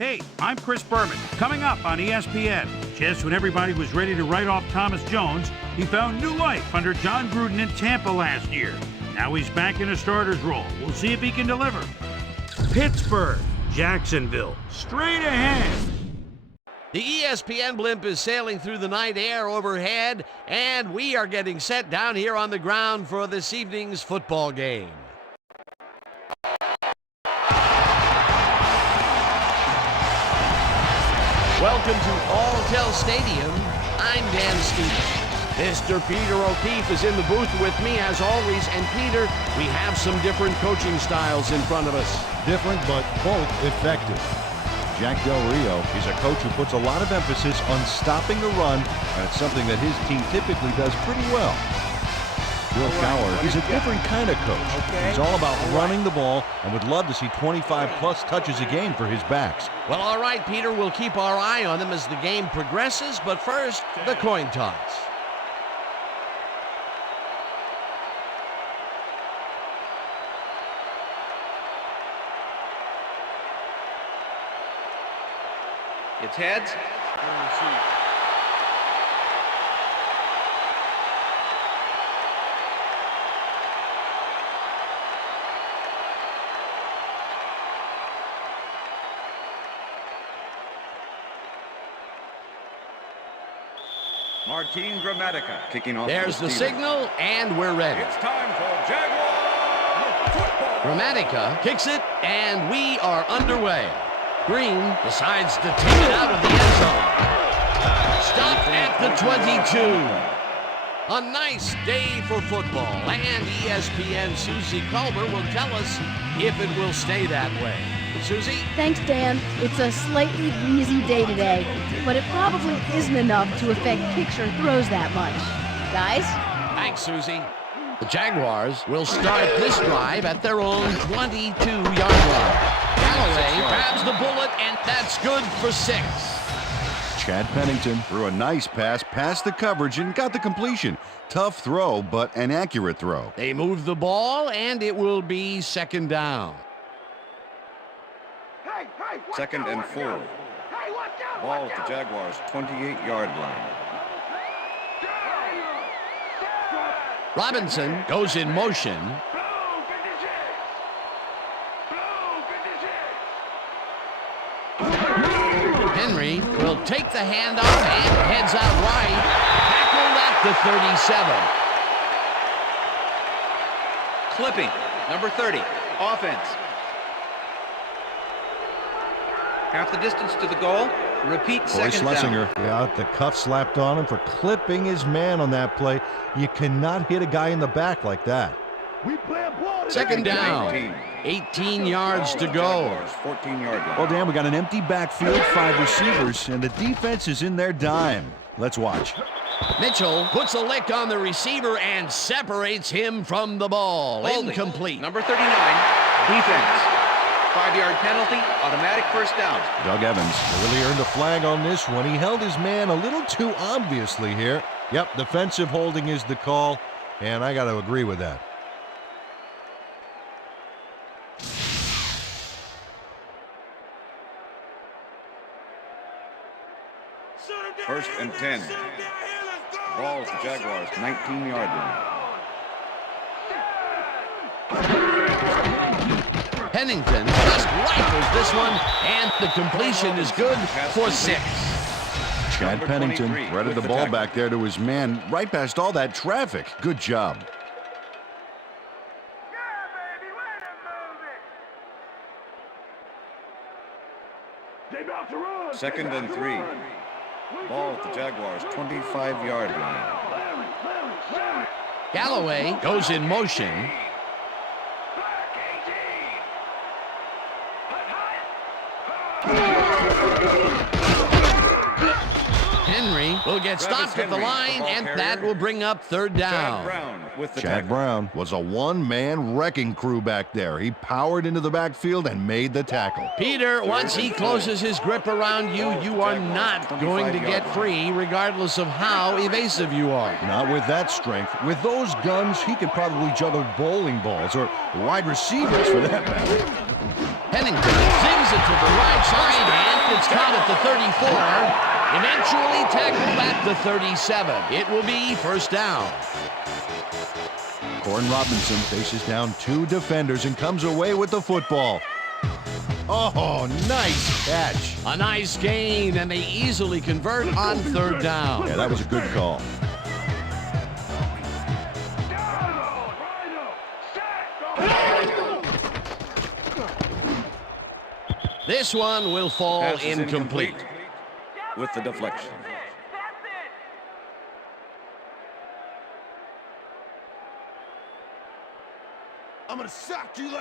Hey, I'm Chris Berman. Coming up on ESPN, just when everybody was ready to write off Thomas Jones, he found new life under John Gruden in Tampa last year. Now he's back in a starter's role. We'll see if he can deliver. Pittsburgh, Jacksonville, straight ahead. The ESPN blimp is sailing through the night air overhead, and we are getting set down here on the ground for this evening's football game. Welcome to Alltel Stadium. I'm Dan Stevens. Mr. Peter O'Keefe is in the booth with me as always. And Peter, we have some different coaching styles in front of us. Different, but both effective. Jack Del Rio is a coach who puts a lot of emphasis on stopping the run, and it's something that his team typically does pretty well. Bill Cowher is a different kind of coach. He's all about running the ball and would love to see 25-plus touches a game for his backs. Well, all right, Peter, we'll keep our eye on them as the game progresses, but first, the coin toss. It's heads. Martin Gramatica kicking off. There's the signal, and we're ready. It's time for Jaguars football. Gramatica kicks it, and we are underway. Green decides to take it out of the end zone. Stopped at the 22. A nice day for football, and ESPN Susie Culver will tell us if it will stay that way. Susie? Thanks, Dan. It's a slightly breezy day today, but it probably isn't enough to affect picture throws that much. Guys? Thanks, Susie. The Jaguars will start this drive at their own 22-yard line. Galloway grabs the bullet, and that's good for 6. Chad Pennington threw a nice pass past the coverage and got the completion. Tough throw, but an accurate throw. They move the ball, and it will be second down. Second and 4. Ball at the Jaguars 28-yard line. Robinson goes in motion. Henry will take the handoff and heads out right. Tackled at the 37. Clipping. Number 30. Offense. Half the distance to the goal. Repeat second down. Schlesinger got the cuff slapped on him for clipping his man on that play. You cannot hit a guy in the back like that. Second down. 18 yards to go. 14-yard line. Well, Dan, we got an empty backfield, 5 receivers, and the defense is in their dime. Let's watch. Mitchell puts a lick on the receiver and separates him from the ball. Holding. Incomplete. Number 39. Defense. 5-yard penalty, automatic first down. Doug Evans really earned a flag on this one. He held his man a little too obviously here. Yep, defensive holding is the call, and I got to agree with that. First and 10. Ball at the Jaguars 19-yard line. Pennington just rifles this one, and the completion is good for 6. Chad Pennington threaded the ball back there to his man right past all that traffic. Good job. Second and 3. Ball at the Jaguars 25-yard line. Galloway goes in motion. Henry will get stopped at the line, and that will bring up third down. Chad Brown was a one-man wrecking crew back there. He powered into the backfield and made the tackle. Peter, once he closes his grip around you, you are not going to get free, regardless of how evasive you are. Not with that strength. With those guns, he could probably juggle bowling balls or wide receivers for that matter. Pennington zings it to the right side, and it's caught at the 34. Eventually tackled at the 37. It will be first down. Corn Robinson faces down 2 defenders and comes away with the football. Oh, nice catch. A nice gain, and they easily convert on third down. Yeah, that was a good call. This one will fall Pass is incomplete. with the deflection.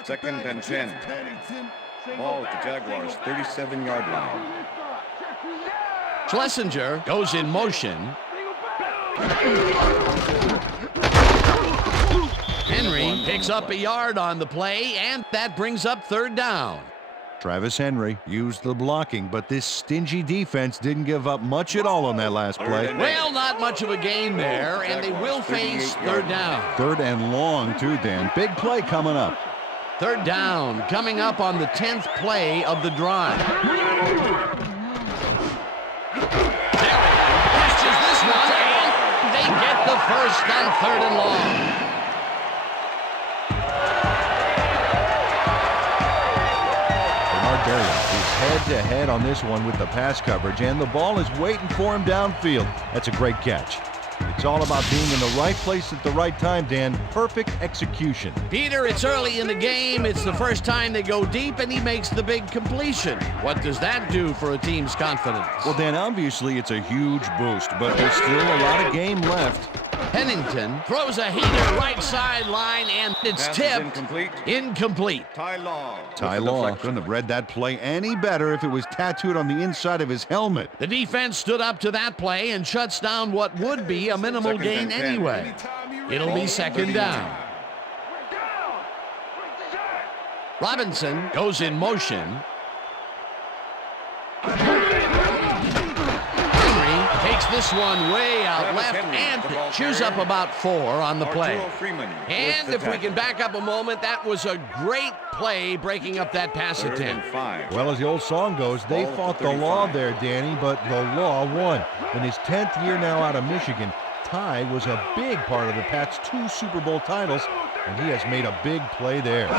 Second and 10. Ball at the Jaguars, 37-yard line. Schlesinger goes in motion. Henry picks up a yard on the play, and that brings up third down. Travis Henry used the blocking, but this stingy defense didn't give up much at all on that last play. Well, not much of a gain there, and they will face third down. Third and long, too, Dan. Big play coming up. Third down coming up on the 10th play of the drive. There, catches this one, and they get the first on third and long. He's head-to-head on this one with the pass coverage, and the ball is waiting for him downfield. That's a great catch. It's all about being in the right place at the right time, Dan. Perfect execution. Peter, it's early in the game. It's the first time they go deep, and he makes the big completion. What does that do for a team's confidence? Well, Dan, obviously it's a huge boost, but there's still a lot of game left. Pennington throws a heater right sideline, and it's tipped. Incomplete. Ty Law couldn't have read that play any better if it was tattooed on the inside of his helmet. The defense stood up to that play and shuts down what would be a minimal gain anyway. It'll be second down. Robinson goes in motion. Takes this one way out left and chews up about 4 on the play. And if we can back up a moment, that was a great play breaking up that pass attempt. Well, as the old song goes, they fought the law there, Danny, but the law won. In his 10th year now out of Michigan, Ty was a big part of the Pats' 2 Super Bowl titles, and he has made a big play there.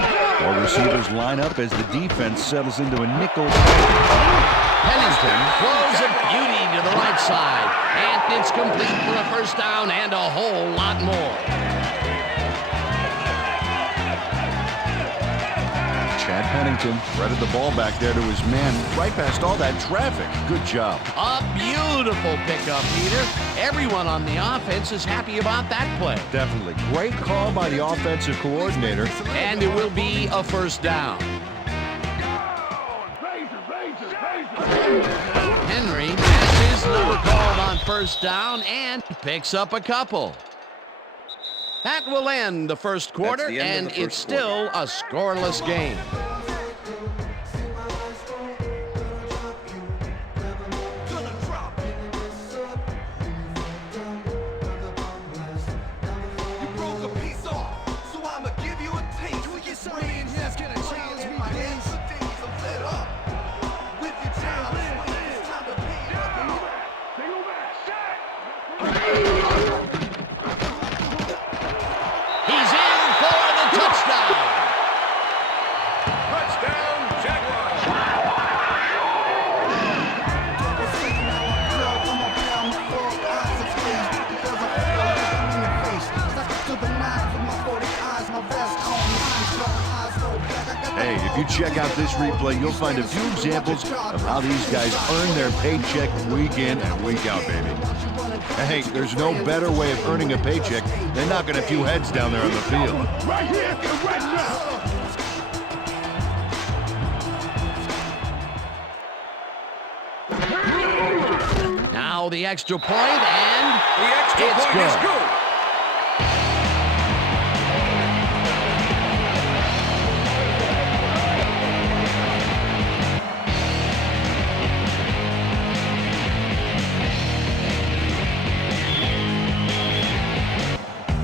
All receivers line up as the defense settles into a nickel. Pennington throws a beauty to the right side, and it's complete for a first down and a whole lot more. Chad Pennington threaded the ball back there to his man right past all that traffic. Good job. A beautiful pickup, Peter. Everyone on the offense is happy about that play. Definitely. Great call by the offensive coordinator. And it will be a first down. Henry has his number called on first down and picks up a couple. That will end the first quarter, and it's still a scoreless game. If you check out this replay, you'll find a few examples of how these guys earn their paycheck week in and week out, baby. Hey, there's no better way of earning a paycheck than knocking a few heads down there on the field. Right here, right now. Now the extra point, and it's good.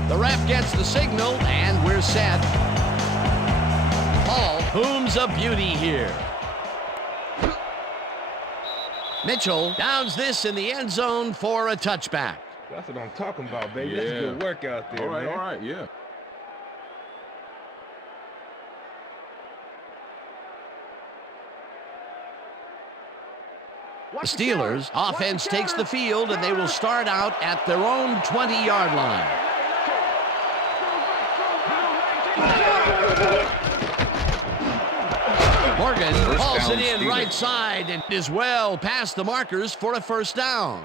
The ref gets the signal, and we're set. Paul booms a beauty here. Mitchell downs this in the end zone for a touchback. That's what I'm talking about, baby. That's good work out there, man. All right, yeah. The Steelers' offense takes the field, and they will start out at their own 20-yard line. Morgan hauls it in right side and is well past the markers for a first down.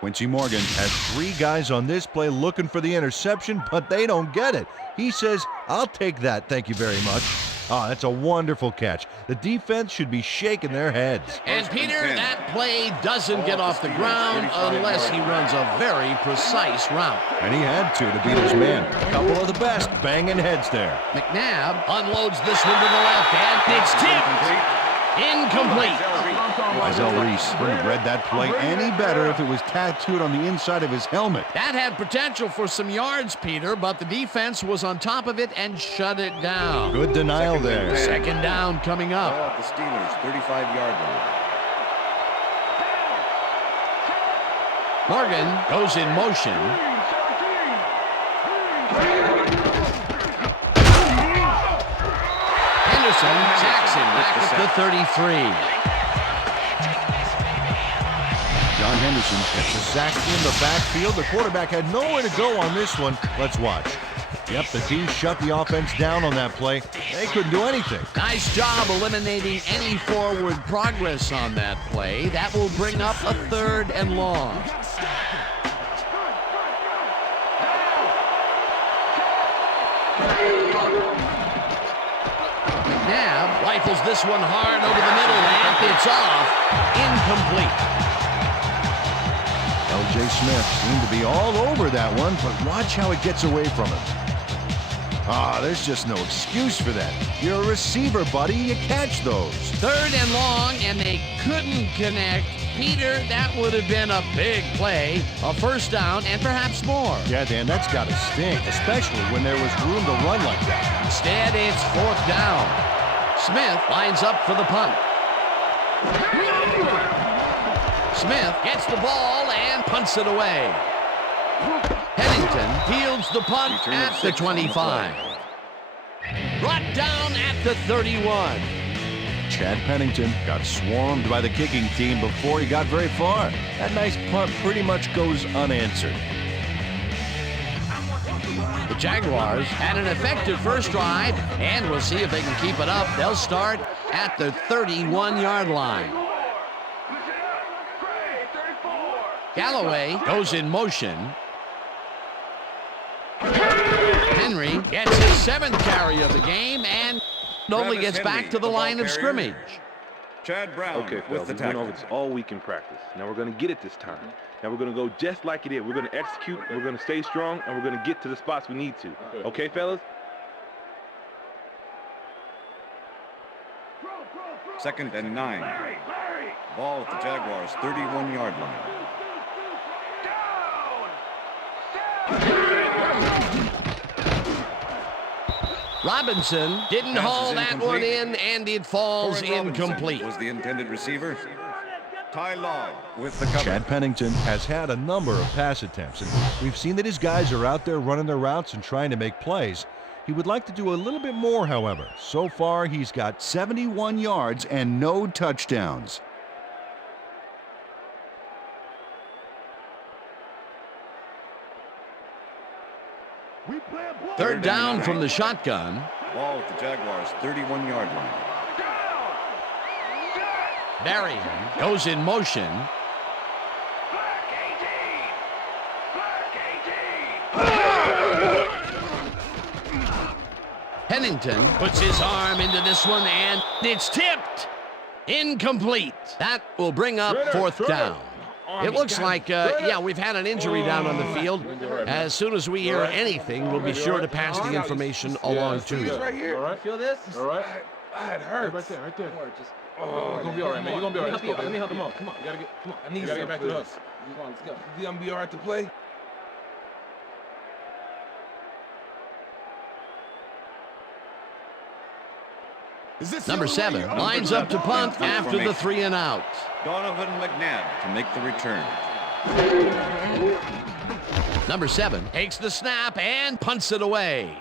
Quincy Morgan has 3 guys on this play looking for the interception, but they don't get it. He says, "I'll take that, thank you very much." Oh, that's a wonderful catch. The defense should be shaking their heads. And Peter, that play doesn't get off the ground unless he runs a very precise route. And he had to beat his man. A couple of the best banging heads there. McNabb unloads this one to the left, and it's tipped. Incomplete. Isel Reese wouldn't have read that play any better if it was tattooed on the inside of his helmet. That had potential for some yards, Peter, but the defense was on top of it and shut it down. Good denial there. Second down coming Ball up. at the Steelers' 35-yard line. Morgan goes in motion. Henderson sacks him back at the 33. John Henderson gets a sack in the backfield. The quarterback had nowhere to go on this one. Let's watch. Yep, the team shut the offense down on that play. They couldn't do anything. Nice job eliminating any forward progress on that play. That will bring up a 3rd and long. McNabb rifles this one hard over the middle, and it's off. Incomplete. L.J. Smith seemed to be all over that one, but watch how it gets away from him. There's just no excuse for that. You're a receiver, buddy. You catch those. 3rd and long, and they couldn't connect. Peter, that would have been a big play, a first down, and perhaps more. Yeah, Dan, that's got to stink, especially when there was room to run like that. Instead, it's 4th down. Smith lines up for the punt. Smith gets the ball and punts it away. Pennington fields the punt at the 25. Brought down at the 31. Chad Pennington got swarmed by the kicking team before he got very far. That nice punt pretty much goes unanswered. The Jaguars had an effective first drive, and we'll see if they can keep it up. They'll start at the 31-yard line. Galloway goes in motion. Henry gets his 7th carry of the game and only gets back to the line of scrimmage. Chad Brown Okay, with fellas, the we've been tackle. over this all week in practice. Now we're going to get it this time. Now we're going to go just like it is. We're going to execute, we're going to stay strong, and we're going to get to the spots we need to. Okay, fellas? 2nd and 9. Ball at the Jaguars' 31-yard line. Robinson didn't Pass is haul that one incomplete. in, and it falls Corey Robinson incomplete. was the intended receiver. Ty Law with the cover. Chad Pennington has had a number of pass attempts, and we've seen that his guys are out there running their routes and trying to make plays. He would like to do a little bit more, however. So far, he's got 71 yards and no touchdowns. Third down from the shotgun. Ball at the Jaguars' 31-yard line. Berry goes in motion. Pennington puts his arm into this one, and it's tipped. Incomplete. That will bring up 4th down. It looks like, yeah, we've had an injury down on the field. As soon as we hear anything, we'll be sure to pass the information along to you. Right here. All right. Feel this? All right. It hurts. Right there, right there. Just, You're gonna be all right, man. You're gonna be all right. Let's go, Let me help baby. you. Come on. You gotta get. Come on. I need You gotta get back to something us. Come on, let's go. You gonna be all right to play? Number 7 lines up to punt after the 3 and out. Donovan McNabb to make the return. Number 7 takes the snap and punts it away.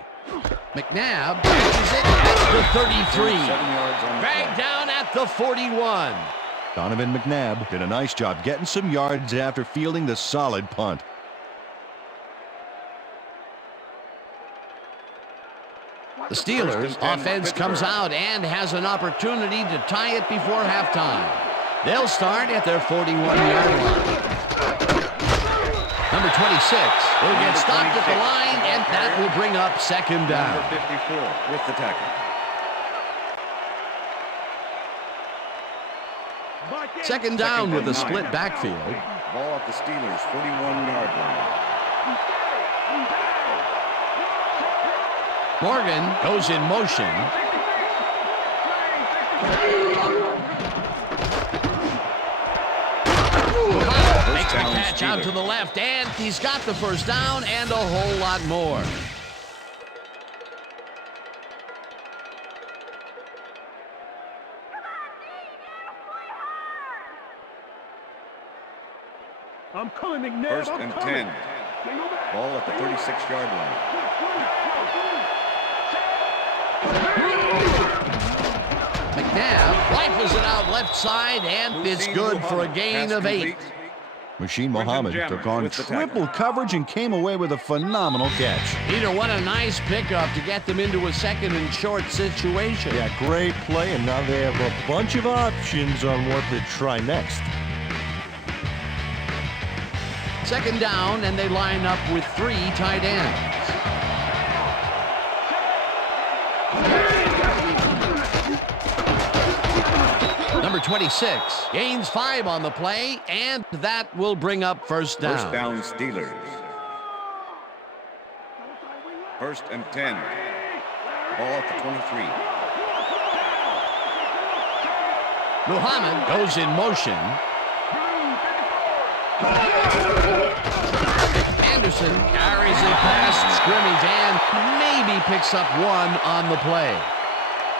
McNabb catches it at the 33. 7 yards on the Dragged play. down at the 41. Donovan McNabb did a nice job getting some yards after fielding the solid punt. The Steelers offense comes out and has an opportunity to tie it before halftime. They'll start at their 41-yard line. Number 26 will get stopped at the line, and that will bring up second down. Number 54 with the tackle. Second down with a split backfield. Ball at the Steelers' 41-yard line. Morgan goes in motion. Makes the catch out to the left, and he's got the first down and a whole lot more. I'm coming, McNabb. First and 10. Ball at the 36-yard line. McNabb rifles it out left side, and it's good for a gain of 8. Machine Muhammad took on triple coverage and came away with a phenomenal catch. Peter, what a nice pickup to get them into a second and short situation. Yeah, great play, and now they have a bunch of options on what to try next. Second down, and they line up with 3 tight ends. Number 26 gains 5 on the play, and that will bring up first down. First down, Steelers. First and 10. Ball at the 23. Muhammad goes in motion. Anderson carries it past scrimmage and maybe picks up 1 on the play.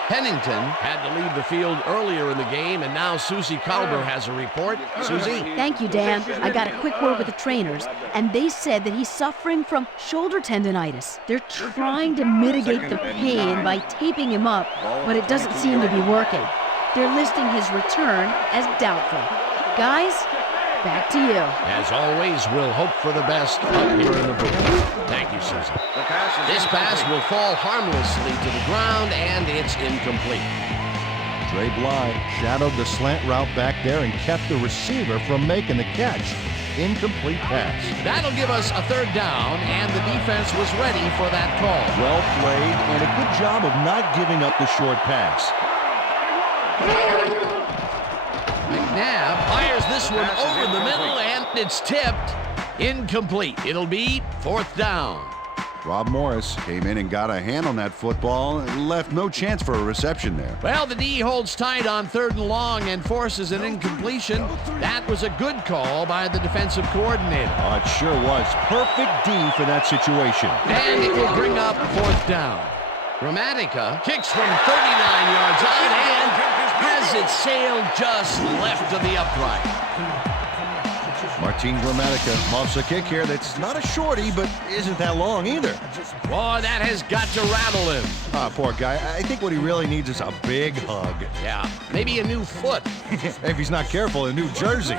Pennington had to leave the field earlier in the game, and now Susie Kalber has a report. Susie? Thank you, Dan. I got a quick word with the trainers, and they said that he's suffering from shoulder tendonitis. They're trying to mitigate the pain by taping him up, but it doesn't seem to be working. They're listing his return as doubtful. Guys, back to you. As always, we'll hope for the best up here in the booth. Thank you, Susan. This pass will fall harmlessly to the ground, and it's incomplete. Dre Bly shadowed the slant route back there and kept the receiver from making the catch. Incomplete pass. That'll give us a third down, and the defense was ready for that call. Well played, and a good job of not giving up the short pass. McNabb fires this one over the middle, and it's tipped. Incomplete. It'll be fourth down. Rob Morris came in and got a hand on that football and left no chance for a reception there. Well, the D holds tight on 3rd and long and forces an incompletion. That was a good call by the defensive coordinator. Oh, it sure was. Perfect D for that situation. And it will bring up fourth down. Gramatica kicks from 39 yards out and has it sailed just left of the upright. Martin Gramatica muffs a kick here that's not a shorty, but isn't that long either. Boy, that has got to rattle him. Ah, poor guy. I think what he really needs is a big hug. Yeah, maybe a new foot. If he's not careful, a new jersey.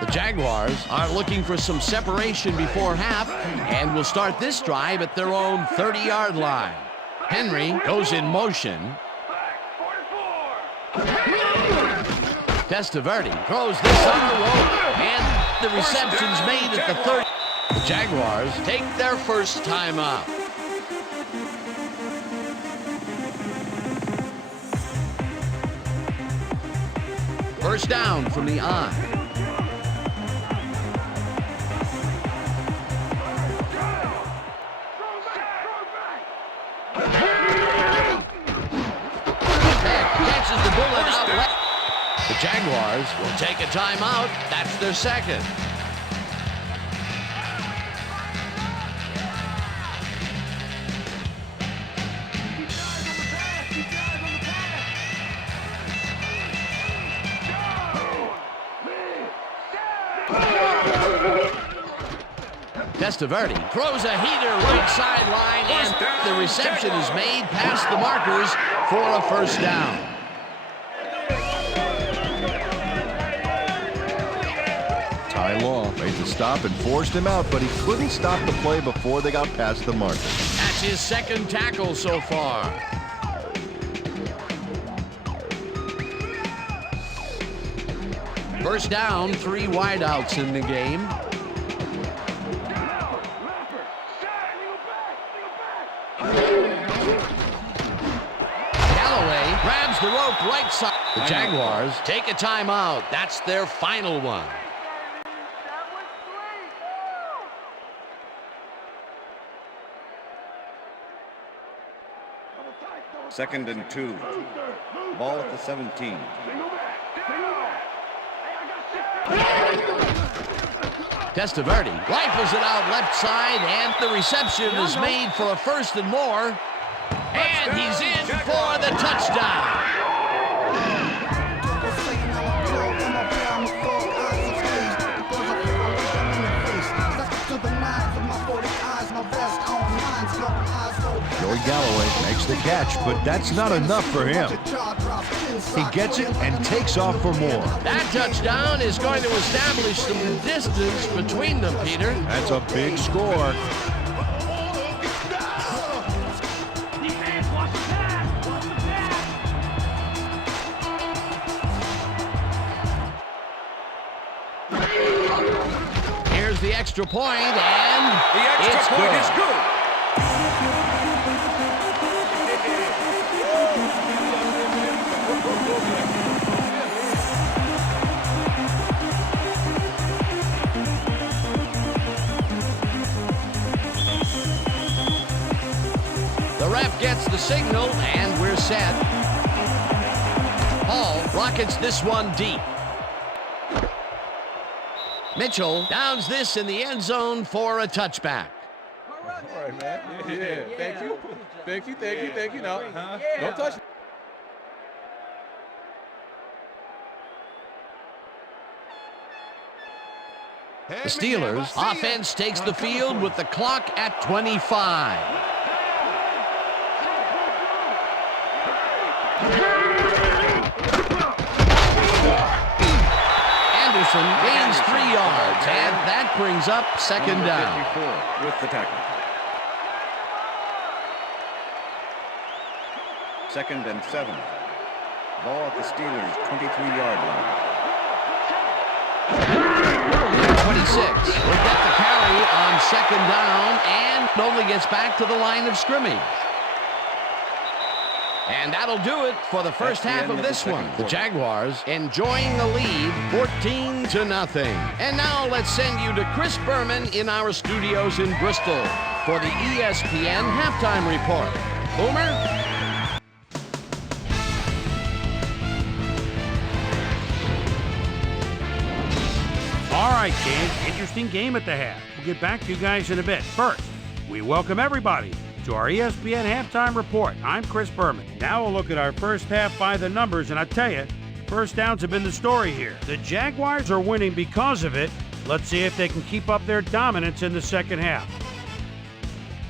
The Jaguars are looking for some separation before half and will start this drive at their own 30-yard line. Henry goes in motion. Testaverde throws this on the rope, and the reception's made at the 30. The Jaguars take their first time out. First down from the I. Catches the bullet out left. The Jaguars will take a timeout. That's their second. Testaverde throws a heater right sideline, and the reception is made past the markers for a first down. Ty Law made the stop and forced him out, but he couldn't stop the play before they got past the marker. That's his second tackle so far. First down, 3 wideouts in the game. Galloway grabs the rope right side. The Jaguars take a timeout. That's their final one. Second and 2. Ball at the 17. Testaverde rifles it out left side, and the reception is made for a first and more. And he's in for the touchdown. Joey Galloway makes the catch, but that's not enough for him. He gets it and takes off for more. That touchdown is going to establish some distance between them, Peter. That's a big score. Here's the extra point, and The extra point is good. the ref gets the signal, and we're set. Hall rockets this one deep. Mitchell downs this in the end zone for a touchback. All right, man. Yeah. Thank you. Thank you. Thank you. Thank you. No, don't touch me. The Steelers offense takes the field with the clock at 25. Anderson gains 3 yards, and that brings up second down. 54 with the tackle. Second and 7. Ball at the Steelers' 23-yard line. 26 will get the carry on second down and only gets back to the line of scrimmage. And that'll do it for the first half of this one. The Jaguars enjoying the lead 14-0. And now let's send you to Chris Berman in our studios in Bristol for the ESPN halftime report. Boomer? All right, kids, interesting game at the half. We'll get back to you guys in a bit. First, we welcome everybody to our ESPN halftime report. I'm Chris Berman. Now we'll look at our first half by the numbers, and I tell you, first downs have been the story here. The Jaguars are winning because of it. Let's see if they can keep up their dominance in the second half.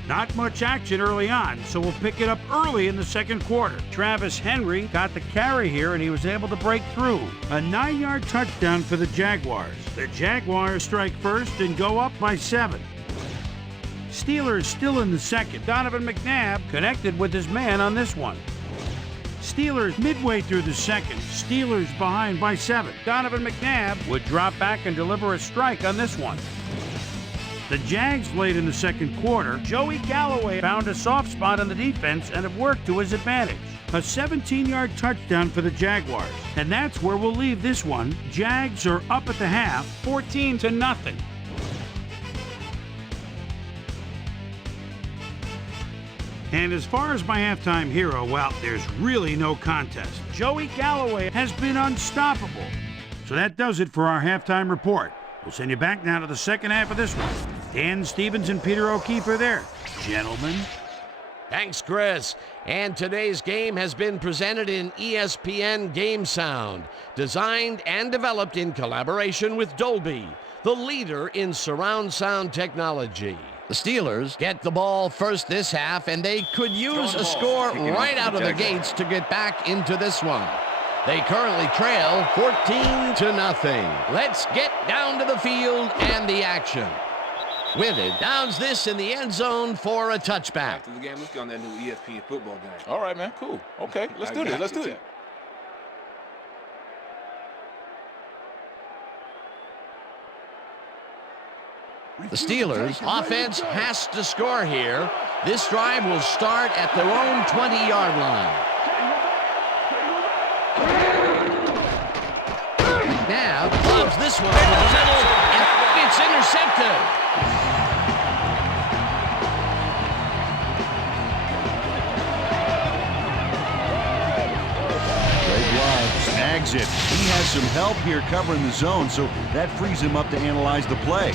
Not much action early on, so we'll pick it up early in the second quarter. Travis Henry got the carry here, and he was able to break through. A 9-yard touchdown for the Jaguars. The Jaguars strike first and go up by 7. Steelers still in the second. Donovan McNabb connected with his man on this one. Steelers midway through the second. Steelers behind by 7. Donovan McNabb would drop back and deliver a strike on this one. The Jags late in the second quarter. Joey Galloway found a soft spot on the defense and it worked to his advantage. A 17-yard touchdown for the Jaguars. And that's where we'll leave this one. Jags are up at the half, 14-0. And as far as my halftime hero, well, there's really no contest. Joey Galloway has been unstoppable. So that does it for our halftime report. We'll send you back now to the second half of this one. Dan Stevens and Peter O'Keefe are there. Gentlemen. Thanks, Chris. And today's game has been presented in ESPN Game Sound, designed and developed in collaboration with Dolby, the leader in surround sound technology. The Steelers get the ball first this half, and they could use a score right out of the gates to get back into this one. They currently trail 14-0. Let's get down to the field and the action. With it, downs this in the end zone for a touchback. After the game, let's get on that new ESPN football game. All right, man. Cool. Okay, let's do this. Let's do it. The Steelers' offense has to score here. This drive will start at their own 20-yard line. Now, lobs this one over the middle, and it's intercepted. Snags it. He has some help here covering the zone, so that frees him up to analyze the play.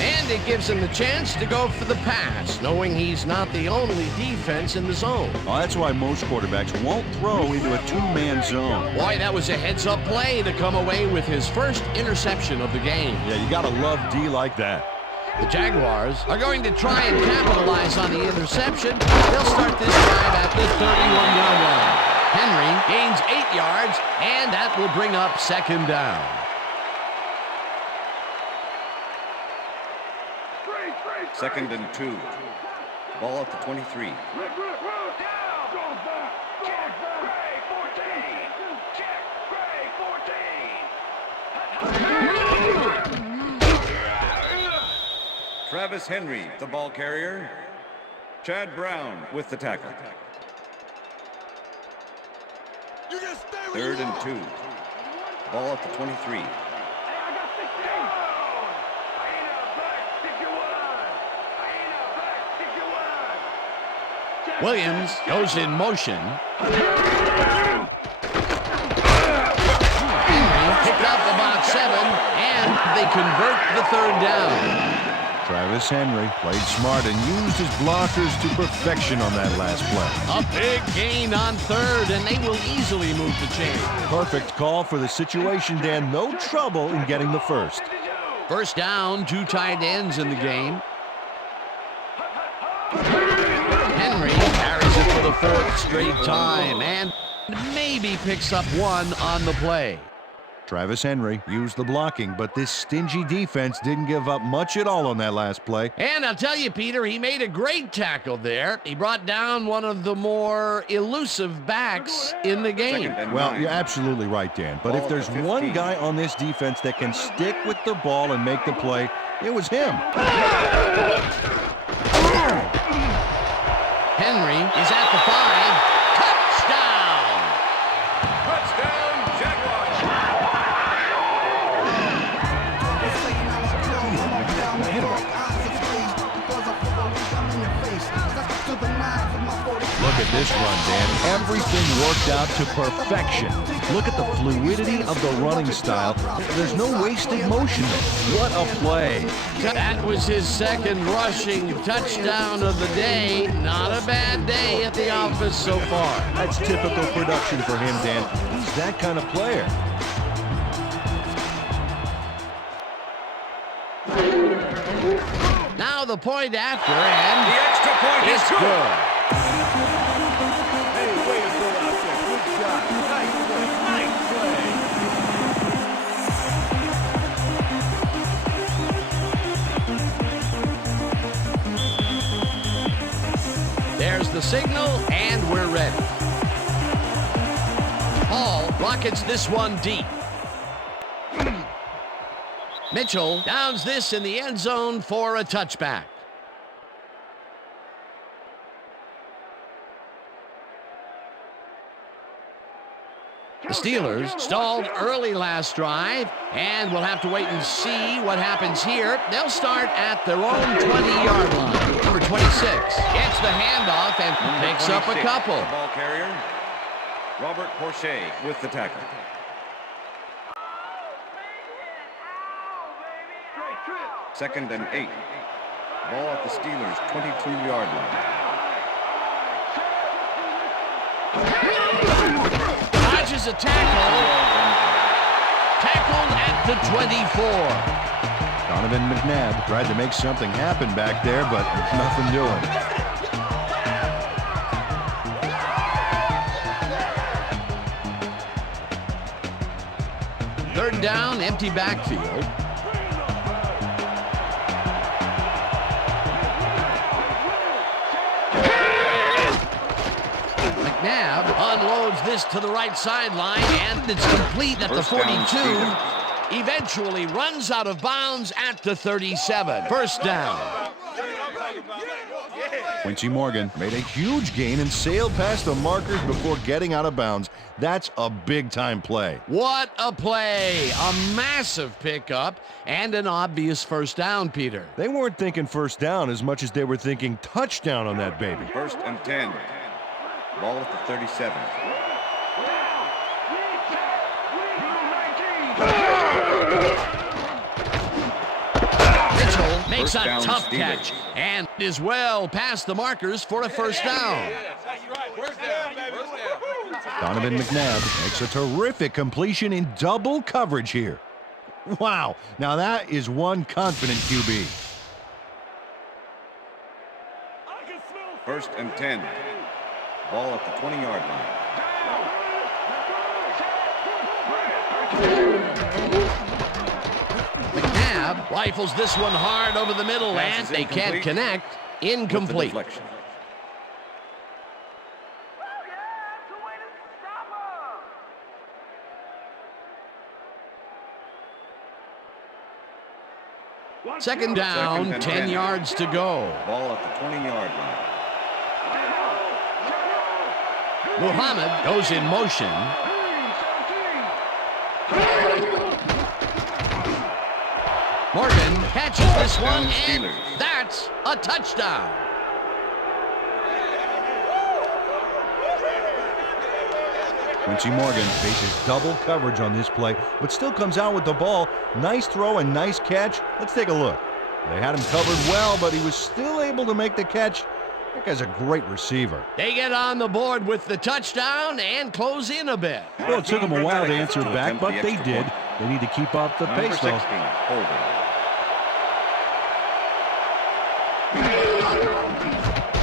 And it gives him the chance to go for the pass, knowing he's not the only defense in the zone. Well, that's why most quarterbacks won't throw into a two-man zone. Boy, that was a heads-up play to come away with his first interception of the game. Yeah, you gotta love D like that. The Jaguars are going to try and capitalize on the interception. They'll start this drive at the 31-yard line. Henry gains 8 yards, and that will bring up second down. Second and 2. Ball at the 23. Travis Henry, the ball carrier. Chad Brown with the tackle. Third and 2. Ball at the 23. Williams goes in motion. Henry picked up about 7, and they convert the third down. Travis Henry played smart and used his blockers to perfection on that last play. A big gain on third, and they will easily move the chain. Perfect call for the situation, Dan. No trouble in getting the first. First down, 2 tight ends in the game. Henry carries it for the 4th straight time and maybe picks up 1 on the play. Travis Henry used the blocking, but this stingy defense didn't give up much at all on that last play. And I'll tell you, Peter, he made a great tackle there. He brought down one of the more elusive backs in the game. Well, you're absolutely right, Dan. But if there's one guy on this defense that can stick with the ball and make the play, it was him. Henry is at the 5. Touchdown! Touchdown, Jaguars! Look at this run, Dan. Everything worked out to perfection. Look at the fluidity of the running style. There's no wasted motion there. What a play. That was his second rushing touchdown of the day. Not a bad day at the office so far. That's typical production for him, Dan. He's that kind of player. Now the point after, and The extra point is good. Hey, way to go out there. Good job. Nice play. Nice play. There's the signal, and we're ready. Hall rockets this one deep. Mitchell downs this in the end zone for a touchback. The Steelers stalled early last drive, and we'll have to wait and see what happens here. They'll start at their own 20-yard line. Number 26 gets the handoff and picks up a couple. The ball carrier, Robert Porcher with the tackle. Second and 8. Ball at the Steelers' 22-yard line. Dodges a tackle. Tackled at the 24. Donovan McNabb tried to make something happen back there, but nothing doing. Third down, empty backfield. McNabb unloads this to the right sideline, and it's complete at the 42. Eventually runs out of bounds at the 37. First down. Quincy Morgan made a huge gain and sailed past the markers before getting out of bounds. That's a big-time play. What a play. A massive pickup and an obvious first down, Peter. They weren't thinking first down as much as they were thinking touchdown on that baby. 1st and 10. Ball at the 37. Mitchell makes a tough Steelers. catch and is well past the markers for a first down. Donovan McNabb makes a terrific completion in double coverage here. Wow, now that is one confident QB. 1st and 10. Ball at the 20-yard line. McNabb rifles this one hard over the middle, Pass and is they can't incomplete. connect. With the Incomplete. deflection. Second down, Second and 10 10. yards to go. Ball at the 20-yard line. Muhammad goes in motion. Morgan catches this one, and Steelers. that's a touchdown. Quincy Morgan faces double coverage on this play, but still comes out with the ball. Nice throw and nice catch. Let's take a look. They had him covered well, but he was still able to make the catch. That guy's a great receiver. They get on the board with the touchdown and close in a bit. Well, it took them a while to answer back, Attempt the but they extra did. point. They need to keep up the Number pace, 16, though. holding.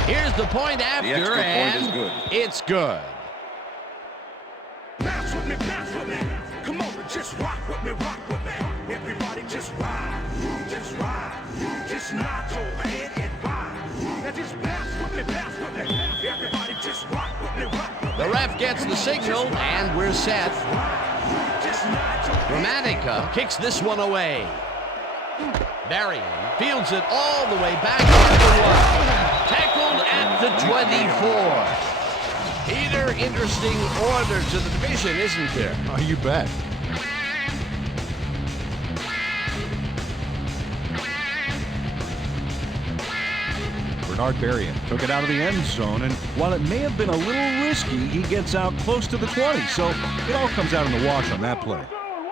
Here's the point The after, extra point and is good. it's good. Bounce with me, bounce with me. Come on, just rock with me, rock with me. Everybody just ride, just ride. Just nod your head and ride. Now just bounce with me. Everybody just rock with me, rock with me. The ref gets the signal, and we're set. Just nod your head. Dramatica kicks this one away. Berrien fields it all the way back to the 1. Tackled at the 24. Peter, interesting order to the division, isn't there? Oh, you bet. Bernard Berrien took it out of the end zone, and while it may have been a little risky, he gets out close to the 20, so it all comes out in the wash on that play.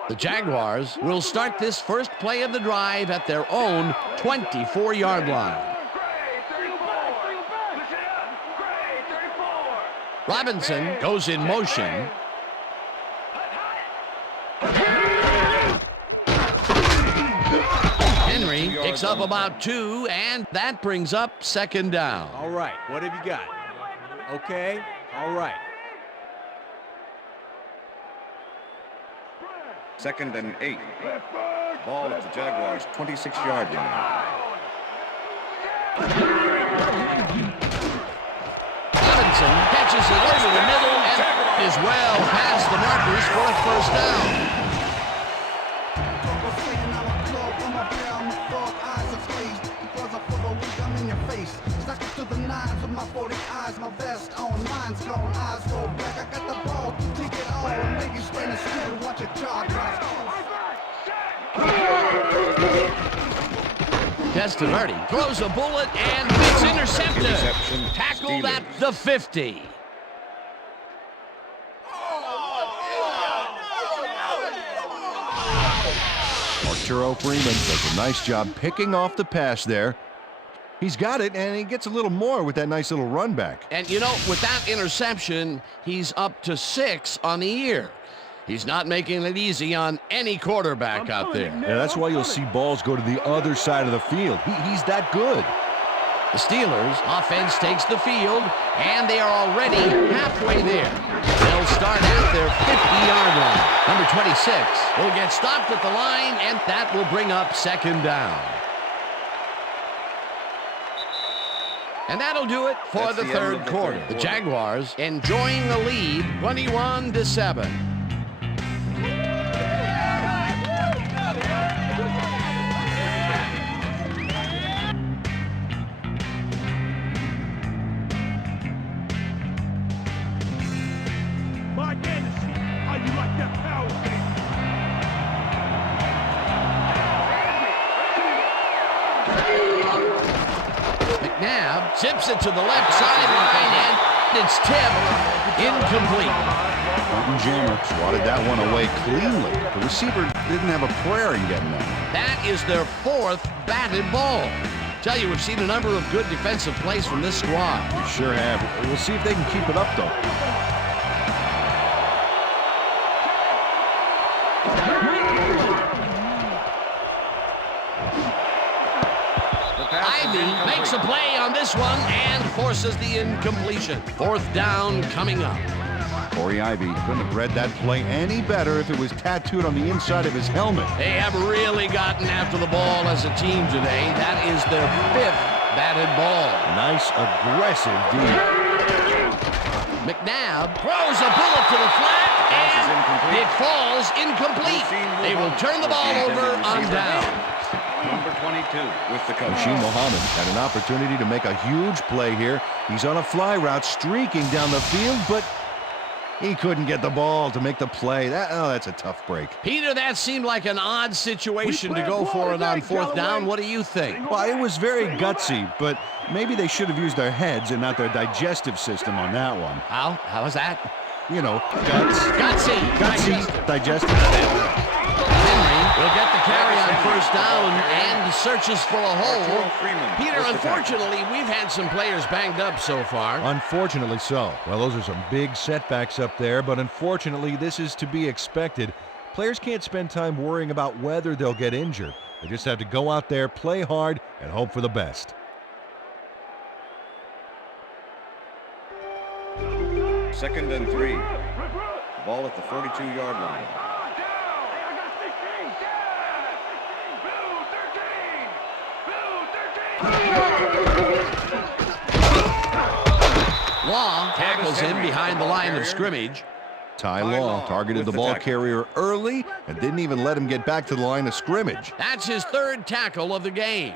The Jaguars will start this first play of the drive at their own 24-yard line. Robinson goes in motion. Henry picks up about 2, and that brings up second down. All right, what have you got? Okay, all right. 2nd and 8. Ball at the Jaguars' 26-yard line. Robinson catches it over the middle and is well past the markers for a first down. Testaverde throws a bullet, and it's intercepted. Interception. Tackled Steelers. at the 50. Arturo Freeman does a nice job picking off the pass there. He's got it, and he gets a little more with that nice little run back. And, you know, with that interception, he's up to 6 on the year. He's not making it easy on any quarterback out there. Yeah, that's why you'll see balls go to the other side of the field. He's that good. The Steelers' offense takes the field, and they are already halfway there. They'll start at their 50-yard line. Number 26 will get stopped at the line, and that will bring up second down. And that'll do it for the third quarter. The Jaguars enjoying the lead, 21-7. McNabb tips it to the left sideline, and it's tipped incomplete. Jammer swatted that one away cleanly. The receiver didn't have a prayer in getting that. That is their fourth batted ball. Tell you, we've seen a number of good defensive plays from this squad. We sure have. We'll see if they can keep it up, though. Ivy makes a play on this one and forces the incompletion. Fourth down coming up. Corey Ivy couldn't have read that play any better if it was tattooed on the inside of his helmet. They have really gotten after the ball as a team today. That is their fifth batted ball. Nice, aggressive D. McNabb throws a bullet to the flat, and it falls incomplete. They will turn the ball over on down. Number 22 with the coach. Rasheed Muhammad had an opportunity to make a huge play here. He's on a fly route streaking down the field, but he couldn't get the ball to make the play. That's a tough break. Peter, that seemed like an odd situation to go for it on fourth down. What do you think? Well, it was very gutsy, but maybe they should have used their heads and not their digestive system on that one. How was that? You know, guts. Gutsy. Digestive. Henry will get the carry on first down and searches for a hole. Peter, unfortunately, we've had some players banged up so far. Unfortunately so. Well, those are some big setbacks up there, but unfortunately, this is to be expected. Players can't spend time worrying about whether they'll get injured. They just have to go out there, play hard, and hope for the best. Second and 3. Ball at the 42-yard line. Law tackles him behind the line of scrimmage. Ty Law targeted the ball carrier early and didn't even let him get back to the line of scrimmage. That's his third tackle of the game.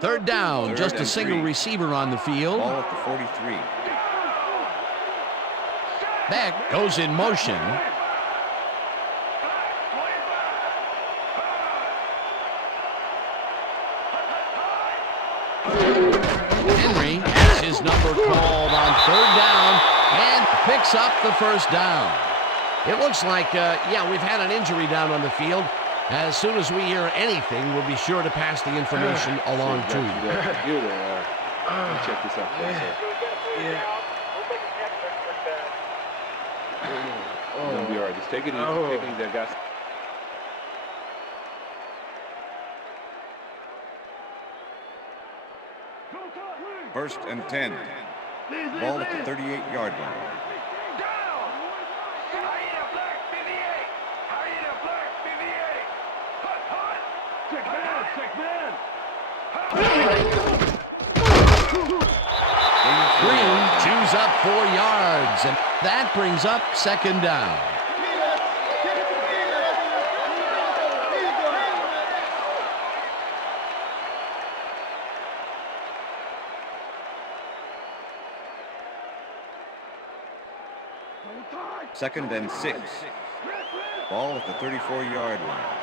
Third down, just a single receiver on the field. Ball at the 43. Beck goes in motion. Henry has his number called on third down and picks up the first down. It looks like, we've had an injury down on the field. As soon as we hear anything, we'll be sure to pass the information along to you. You're there. Check this out for us. You're gonna be all right. Just take it easy. Take it easy. I got. First and 10. Ball at the 38-yard line. Green chews up 4 yards, and that brings up second down. Second and 6. Ball at the 34-yard line.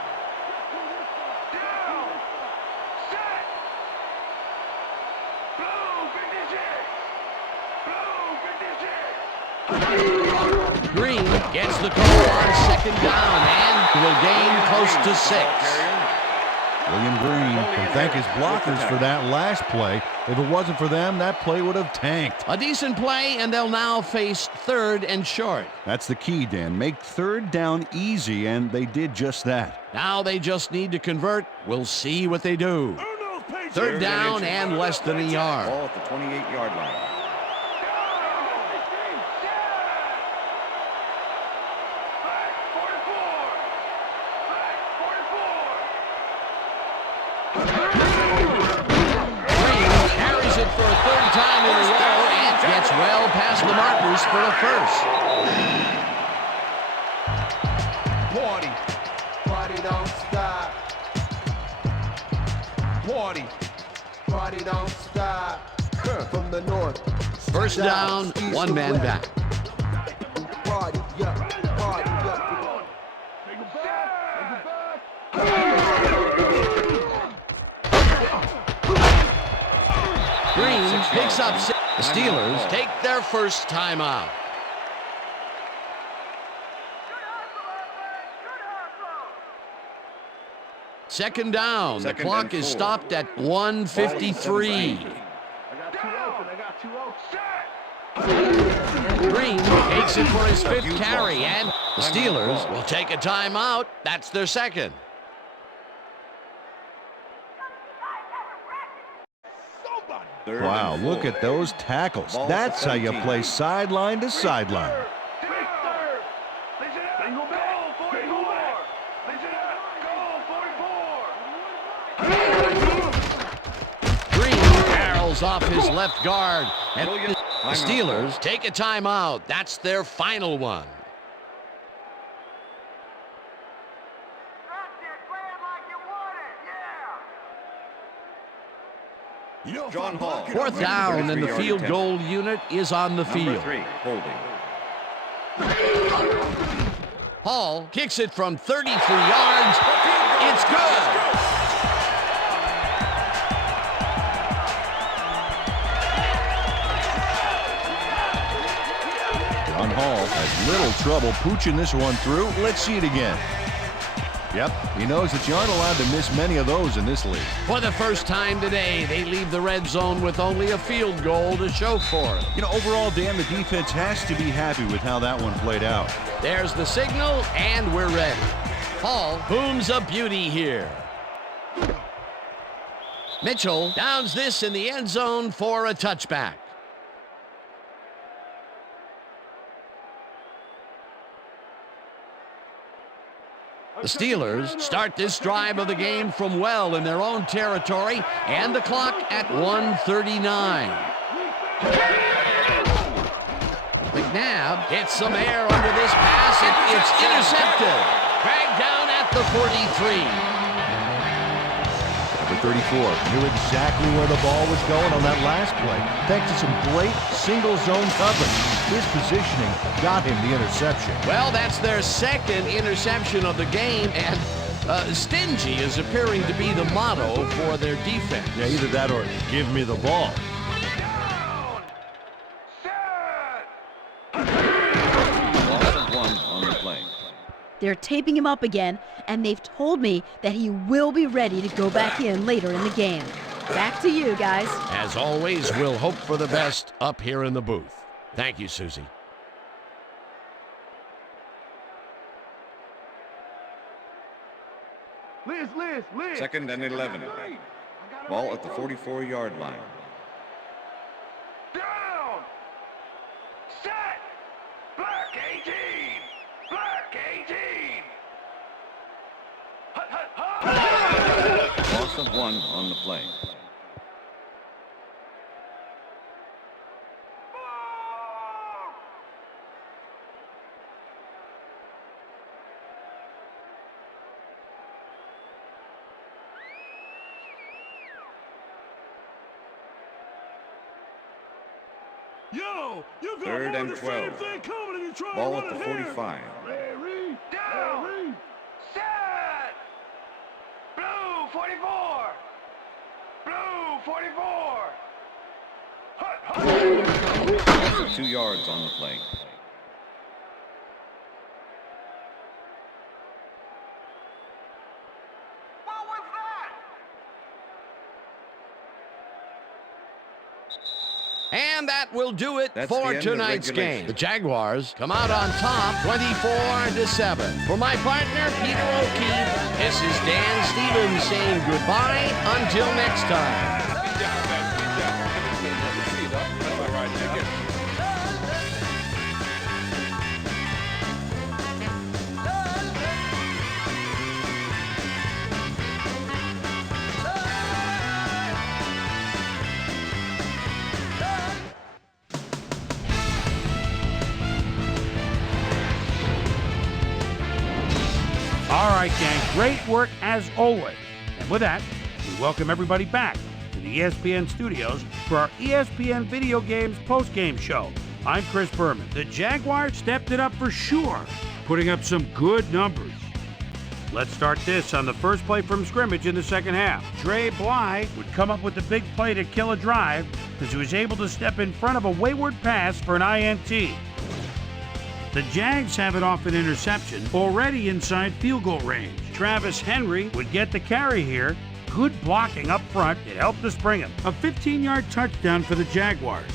Green gets the call on second down and will gain close to 6. William Green can thank his blockers for that last play. If it wasn't for them, that play would have tanked. A decent play, and they'll now face 3rd and short. That's the key, Dan. Make 3rd down easy, and they did just that. Now they just need to convert. We'll see what they do. 3rd down and less than a yard. Ball at the 28-yard line. For a 3rd time in a row and gets well past the markers for a first. Party don't stop. Party don't stop. From the north. First down, one man back. Party, yeah, party, yeah. Green picks up 6. The Steelers take their first timeout. Second down. The clock is stopped at 1:53. Green takes it for his 5th carry, and the Steelers will take a timeout. That's their second. Wow, look at those tackles. That's how you play sideline to sideline. Green barrels off his left guard, and the Steelers take a timeout. That's their final one. John Hall. 4th down, and the field goal unit is on the field. 3, holding. Hall kicks it from 33 yards. It's good. John Hall has little trouble pooching this one through. Let's see it again. Yep, he knows that you aren't allowed to miss many of those in this league. For the first time today, they leave the red zone with only a field goal to show for it. You know, overall, Dan, the defense has to be happy with how that one played out. There's the signal, and we're ready. Hall booms a beauty here. Mitchell downs this in the end zone for a touchback. The Steelers start this drive of the game from well in their own territory, and the clock at 1:39. McNabb hits some air under this pass, and it's intercepted. Dragged down at the 43. Number 34 knew exactly where the ball was going on that last play, thanks to some great single zone coverage. His positioning got him the interception. Well, that's their second interception of the game, and stingy is appearing to be the motto for their defense. Yeah, either that or give me the ball. They're taping him up again, and they've told me that he will be ready to go back in later in the game. Back to you, guys. As always, we'll hope for the best up here in the booth. Thank you, Susie. Liz. 2nd and 11. Ball at the 44-yard line. Down. Set. Black 18. Black 18. Loss of 1 on the play. Yo, you got 3rd and the 12. same thing coming and you try Ball to at run the ahead. 45. Down. Set. Blue 44. Blue 44. 2 yards on the play. What was that? that will do it That's the for end of tonight's regulation. game. The Jaguars come out on top 24-7. For my partner, Peter O'Keefe, this is Dan Stevens saying goodbye until next time. All right, gang, great work as always. And with that, we welcome everybody back to the ESPN studios for our ESPN Video Games post-game show. I'm Chris Berman. The Jaguars stepped it up for sure, putting up some good numbers. Let's start this on the first play from scrimmage in the second half. Dre Bly would come up with the big play to kill a drive because he was able to step in front of a wayward pass for an INT. The Jags have it off an interception, already inside field goal range. Travis Henry would get the carry here. Good blocking up front. It helped us bring him. A 15-yard touchdown for the Jaguars.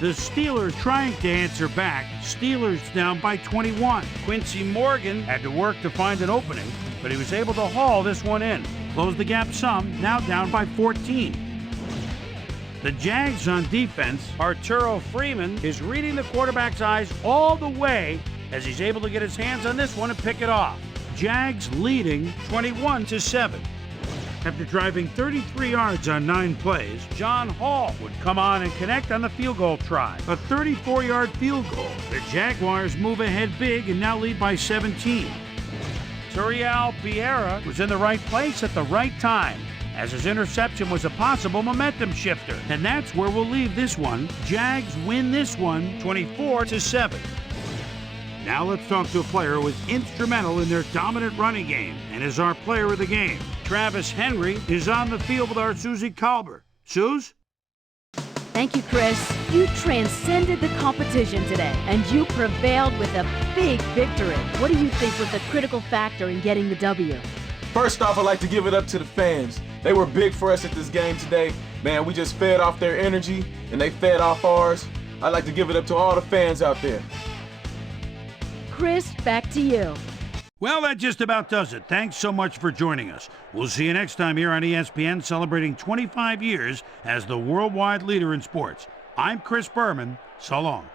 The Steelers trying to answer back. Steelers down by 21. Quincy Morgan had to work to find an opening, but he was able to haul this one in. Close the gap some, now down by 14. The Jags on defense, Arturo Freeman is reading the quarterback's eyes all the way as he's able to get his hands on this one and pick it off. Jags leading 21-7. After driving 33 yards on 9 plays, John Hall would come on and connect on the field goal try. A 34-yard field goal. The Jaguars move ahead big and now lead by 17. Turiel Piera was in the right place at the right time, as his interception was a possible momentum shifter. And that's where we'll leave this one. Jags win this one 24-7. Now let's talk to a player who was instrumental in their dominant running game and is our player of the game. Travis Henry is on the field with our Susie Colbert. Suze? Thank you, Chris. You transcended the competition today, and you prevailed with a big victory. What do you think was the critical factor in getting the W? First off, I'd like to give it up to the fans. They were big for us at this game today. Man, we just fed off their energy, and they fed off ours. I'd like to give it up to all the fans out there. Chris, back to you. Well, that just about does it. Thanks so much for joining us. We'll see you next time here on ESPN, celebrating 25 years as the worldwide leader in sports. I'm Chris Berman. So long.